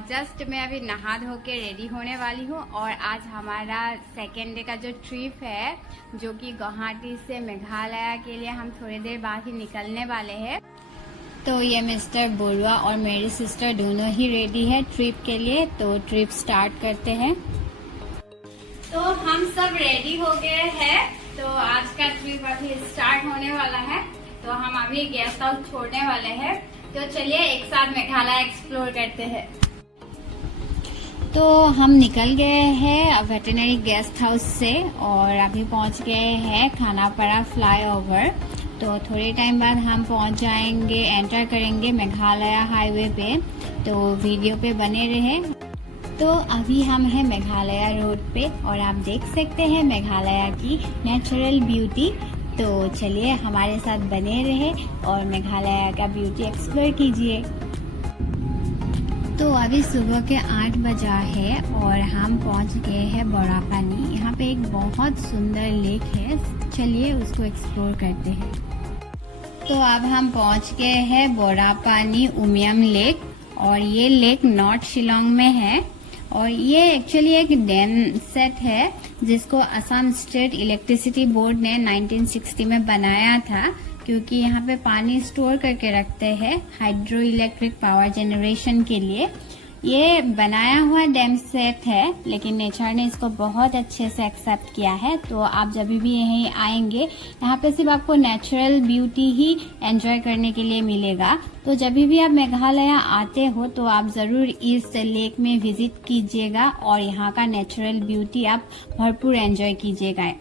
Just मैं अभी नहा धो के रेडी होने वाली हूँ और आज हमारा सेकेंड डे का जो ट्रिप है जो कि गुवाहाटी से मेघालय के लिए हम थोड़ी देर बाद ही निकलने वाले हैं। तो ये मिस्टर बरुआ और मेरी सिस्टर दोनों ही रेडी है ट्रिप के लिए, तो ट्रिप स्टार्ट करते हैं। तो हम सब रेडी हो गए हैं, तो आज का ट्रिप अभी स्टार्ट होने वाला है। तो हम अभी गेस्ट हाउस छोड़ने वाले हैं, तो चलिए एक साथ मेघालय एक्सप्लोर करते हैं। तो हम निकल गए हैं वेटरनरी गेस्ट हाउस से और अभी पहुंच गए हैं खानापारा फ्लाईओवर। तो थोड़े टाइम बाद हम पहुंच जाएंगे, एंटर करेंगे मेघालय हाईवे पे, तो वीडियो पे बने रहे। तो अभी हम हैं मेघालय रोड पे और आप देख सकते हैं मेघालय की नेचुरल ब्यूटी। तो चलिए हमारे साथ बने रहे और मेघालय का ब्यूटी एक्सप्लोर कीजिए। तो अभी सुबह के 8 बजा है और हम पहुंच गए हैं बोरापानी। यहाँ पे एक बहुत सुंदर लेक है, चलिए उसको एक्सप्लोर करते हैं। तो अब हम पहुंच गए हैं बोरापानी उमियम लेक और ये लेक नॉर्थ शिलोंग में है और ये एक्चुअली एक डैम सेट है जिसको असम स्टेट इलेक्ट्रिसिटी बोर्ड ने 1960 में बनाया था, क्योंकि यहाँ पे पानी स्टोर करके रखते हैं हाइड्रो इलेक्ट्रिक पावर जनरेशन के लिए। ये बनाया हुआ डैम सेट है लेकिन नेचर ने इसको बहुत अच्छे से एक्सेप्ट किया है। तो आप जब भी यहीं आएंगे यहाँ पे सिर्फ आपको नेचुरल ब्यूटी ही एंजॉय करने के लिए मिलेगा। तो जब भी आप मेघालय आते हो तो आप जरूर इस लेक में विजिट कीजिएगा और यहाँ का नेचुरल ब्यूटी आप भरपूर एंजॉय कीजिएगा।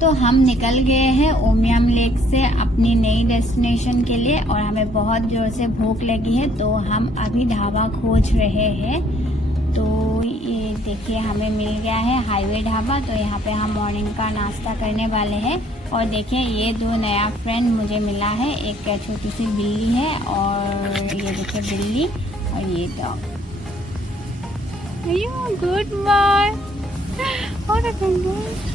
तो हम निकल गए हैं उमियम लेक से अपनी नई डेस्टिनेशन के लिए और हमें बहुत जोर से भूख लगी है, तो हम अभी ढाबा खोज रहे हैं। तो ये देखिए हमें मिल गया है हाईवे ढाबा। तो यहाँ पे हम मॉर्निंग का नाश्ता करने वाले हैं और देखिए ये 2 नया फ्रेंड मुझे मिला है, एक छोटी सी बिल्ली है और ये देखिए बिल्ली और ये डॉग। Good morning.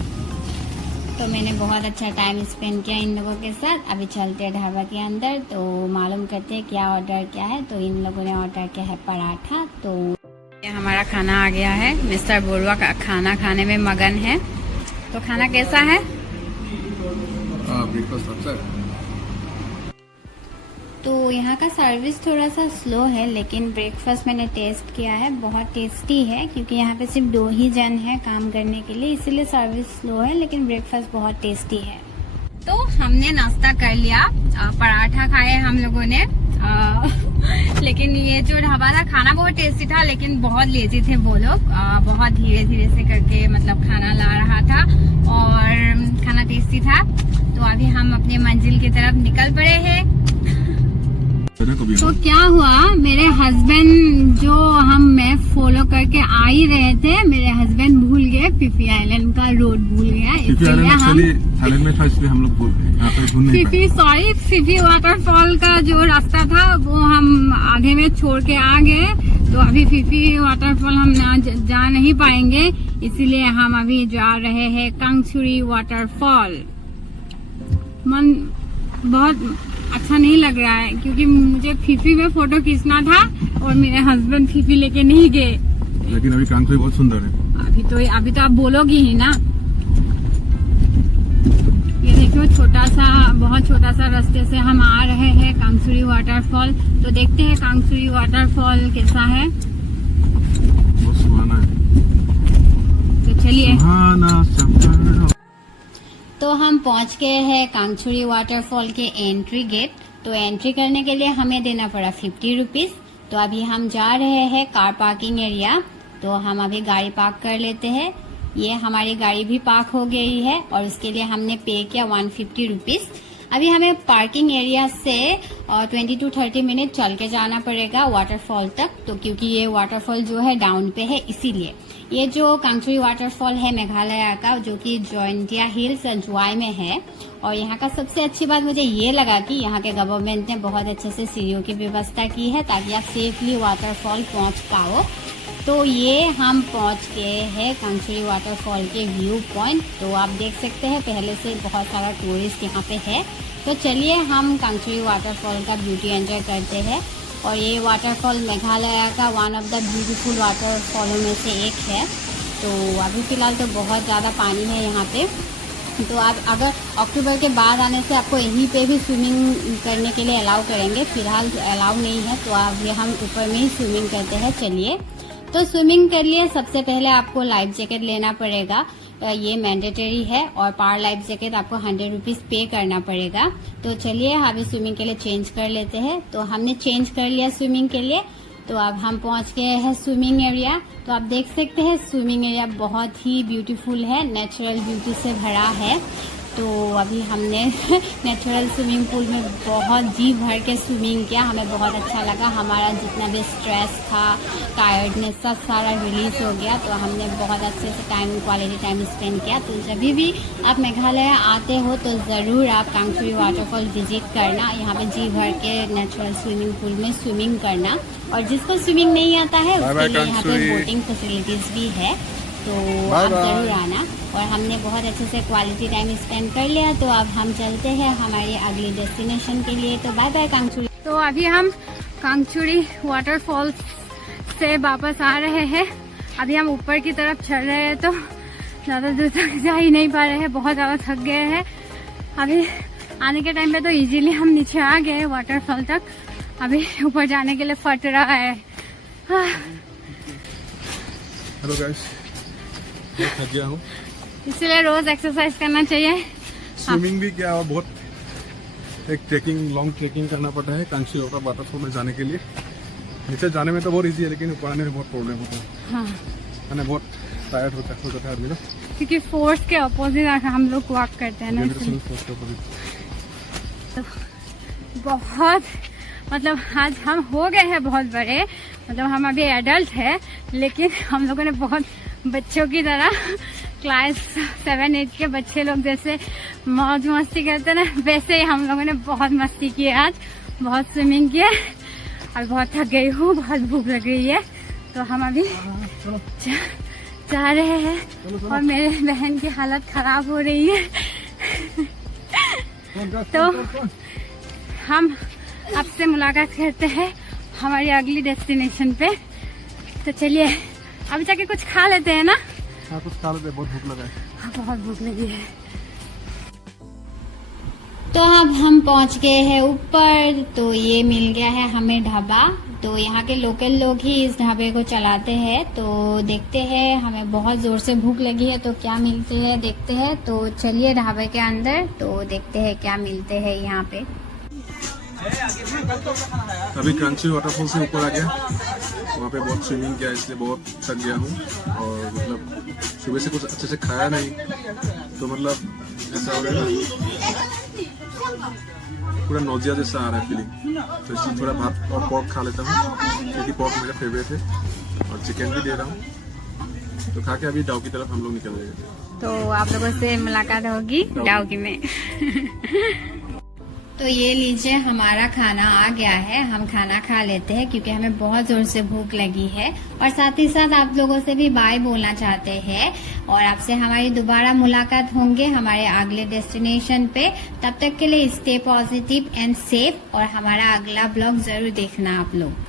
तो मैंने बहुत अच्छा टाइम स्पेंड किया इन लोगों के साथ। अभी चलते हैं ढाबा के अंदर, तो मालूम करते हैं क्या ऑर्डर क्या है। तो इन लोगों ने ऑर्डर किया है पराठा। तो ये हमारा खाना आ गया है। मिस्टर बरुआ का खाना खाने में मगन है। तो खाना कैसा है? तो यहाँ का सर्विस थोड़ा सा स्लो है लेकिन ब्रेकफास्ट मैंने टेस्ट किया है, बहुत टेस्टी है, क्योंकि यहाँ पे सिर्फ 2 ही जन है काम करने के लिए, इसीलिए सर्विस स्लो है लेकिन ब्रेकफास्ट बहुत टेस्टी है। तो हमने नाश्ता कर लिया, पराठा खाए हम लोगों ने। लेकिन ये जो ढाबा था खाना बहुत टेस्टी था लेकिन बहुत लेजी थे वो लोग, बहुत धीरे धीरे से करके मतलब खाना ला रहा था और खाना टेस्टी था। तो अभी हम अपने मंजिल की तरफ निकल पड़े हैं। तो क्या हुआ, मेरे हस्बैंड जो मैं फॉलो करके आ ही रहे थे, मेरे हस्बैंड भूल गए फिफी आइलैंड का रोड भूल गया, इसलिए हम थाईलैंड में था इसलिए हम लोग फिफी वाटरफॉल का जो रास्ता था वो हम आधे में छोड़ के आ गए। तो अभी फिफी वाटरफॉल हम जा नहीं पाएंगे, इसीलिए हम अभी जा रहे हैं कांगचुरी वाटरफॉल। मन बहुत अच्छा नहीं लग रहा है क्योंकि मुझे फीफी में फोटो खींचना था और मेरे हस्बैंड फीफी लेके नहीं गए। लेकिन अभी कांगचुरी बहुत सुंदर है। अभी तो आप बोलोगी ही ना। ये देखो बहुत छोटा सा रास्ते से हम आ रहे हैं कांगचुरी वाटरफॉल। तो देखते हैं कांगचुरी वाटरफॉल कैसा है। बहुत सुहाना है। तो चलिए। तो हम पहुंच गए हैं कांगचुरी वाटरफॉल के एंट्री गेट। तो एंट्री करने के लिए हमें देना पड़ा 50 रुपीज। तो अभी हम जा रहे हैं कार पार्किंग एरिया, तो हम अभी गाड़ी पार्क कर लेते हैं। ये हमारी गाड़ी भी पार्क हो गई है और उसके लिए हमने पे किया 150 रुपीज। अभी हमें पार्किंग एरिया से 20 to 30 मिनट चल के जाना पड़ेगा वाटरफॉल तक। तो क्योंकि ये वाटरफॉल जो है डाउन पे है, इसीलिए ये जो कांगचुरी वाटरफॉल है मेघालय का, जो कि जॉइंटिया हिल्स जोवाई में है। और यहाँ का सबसे अच्छी बात मुझे ये लगा कि यहाँ के गवर्नमेंट ने बहुत अच्छे से सीढ़ियों की व्यवस्था की है ताकि आप सेफली वाटरफॉल पहुँच पाओ। तो ये हम पहुँच गए हैं कांगचुरी वाटरफॉल के व्यू पॉइंट। तो आप देख सकते हैं पहले से बहुत सारा टूरिस्ट यहाँ पे है। तो चलिए हम कांगचुरी वाटरफॉल का ब्यूटी एंजॉय करते हैं और ये वाटरफॉल मेघालय का वन ऑफ द ब्यूटीफुल वाटरफॉलों में से एक है। तो अभी फ़िलहाल तो बहुत ज़्यादा पानी है यहाँ पे। तो आप अगर अक्टूबर के बाद आने से आपको यहीं पे भी स्विमिंग करने के लिए अलाउ करेंगे। फ़िलहाल अलाउ नहीं है, तो अभी हम ऊपर में ही स्विमिंग करते हैं। चलिए, तो स्विमिंग के लिए सबसे पहले आपको लाइफ जैकेट लेना पड़ेगा, ये मैंडेटरी है। और पर लाइफ जैकेट आपको 100 रुपीज़ पे करना पड़ेगा। तो चलिए अभी स्विमिंग के लिए चेंज कर लेते हैं। तो हमने चेंज कर लिया स्विमिंग के लिए। तो अब हम पहुंच गए हैं स्विमिंग एरिया। तो आप देख सकते हैं स्विमिंग एरिया बहुत ही ब्यूटीफुल है, नेचुरल ब्यूटी से भरा है। तो अभी हमने नेचुरल स्विमिंग पूल में बहुत जी भर के स्विमिंग किया, हमें बहुत अच्छा लगा। हमारा जितना भी स्ट्रेस था, टायर्डनेस, सब सारा रिलीज हो गया। तो हमने बहुत अच्छे से क्वालिटी टाइम स्पेंड किया। तो जब भी आप मेघालय आते हो तो ज़रूर आप कांगचुरी वाटरफॉल विजिट करना, यहाँ पे जी भर के नेचुरल स्विमिंग पूल में स्विमिंग करना। और जिसको स्विमिंग नहीं आता है उसके लिए यहाँ पे बोटिंग फैसिलिटीज़ भी है, तो आप ज़रूर आना। और हमने बहुत अच्छे से क्वालिटी टाइम स्पेंड कर लिया। तो अब हम चलते हैं हमारी अगली डेस्टिनेशन के लिए। तो बाय बाय कांगचुरी। तो अभी हम कांगचुरी वाटरफॉल से वापस आ रहे हैं। अभी हम ऊपर की तरफ चल रहे हैं, तो ज़्यादा दूर तक जा ही नहीं पा रहे हैं, बहुत ज़्यादा थक गए हैं। अभी आने के टाइम पे तो इजीली हम नीचे आ गए वाटरफॉल तक। अभी ऊपर जाने के लिए फट रहा है। हेलो गाइस, मैं थक गया हूँ, इसलिए रोज एक्सरसाइज करना चाहिए। स्विमिंग भी किया और बहुत एक लॉन्ग ट्रेकिंग करना पड़ता है कांगचुरी वाटरफॉल में जाने के लिए। नीचे जाने में तो बहुत इजी है, लेकिन ऊपर आने में बहुत प्रॉब्लम होता है। हाँ, मैंने बहुत टायर्ड हो जाता है आदमी ना, क्योंकि फोर्स के अपोजिट हम लोग वॉक करते हैं ना, इसलिए। तो बहुत मतलब आज हम हो गए हैं बहुत बड़े, मतलब हम अभी एडल्ट हैं, लेकिन हम लोगों ने बहुत बच्चों की तरह क्लास 7-8 के बच्चे लोग जैसे मौज मस्ती करते ना, वैसे ही हम लोगों ने बहुत मस्ती की आज, बहुत स्विमिंग किया। और बहुत थक गई हूँ, बहुत भूख लग रही है। तो हम अभी जा रहे हैं और मेरे बहन की हालत खराब हो रही है। तो हम आपसे मुलाकात करते हैं हमारी अगली डेस्टिनेशन पे। तो चलिए अभी जाके कुछ खा लेते हैं ना। हाँ, कुछ खा लेते हैं, बहुत भूख लगा है। हाँ, बहुत भूख लगी है। तो अब हम पहुंच गए हैं ऊपर। तो ये मिल गया है हमें ढाबा। तो यहाँ के लोकल लोग ही इस ढाबे को चलाते हैं। तो देखते हैं, हमें बहुत जोर से भूख लगी है, तो क्या मिलते हैं देखते हैं। तो चलिए ढाबे के अंदर, तो देखते हैं क्या मिलते हैं यहाँ पे। अभी कांगचुरी वाटरफॉल से ऊपर आ गया, वहाँ पे बहुत स्विमिंग किया, इसलिए बहुत थक गया हूँ। और मतलब सुबह से कुछ अच्छे से खाया नहीं, तो मतलब ऐसा हो गया ना, पूरा नोजिया जैसा आ रहा है फीलिंग। तो इसलिए थोड़ा भात और पोर्क खा लेता हूँ, क्योंकि पोर्क मेरा फेवरेट है। और चिकन भी दे रहा हूँ। तो खा के अभी डाउ की तरफ हम लोग निकल जाएंगे। तो आप लोगों से मुलाकात होगी डाउकी में। तो ये लीजिए, हमारा खाना आ गया है। हम खाना खा लेते हैं क्योंकि हमें बहुत जोर से भूख लगी है। और साथ ही साथ आप लोगों से भी बाय बोलना चाहते हैं। और आपसे हमारी दोबारा मुलाकात होंगे हमारे अगले डेस्टिनेशन पे। तब तक के लिए स्टे पॉजिटिव एंड सेफ। और हमारा अगला ब्लॉग जरूर देखना आप लोग।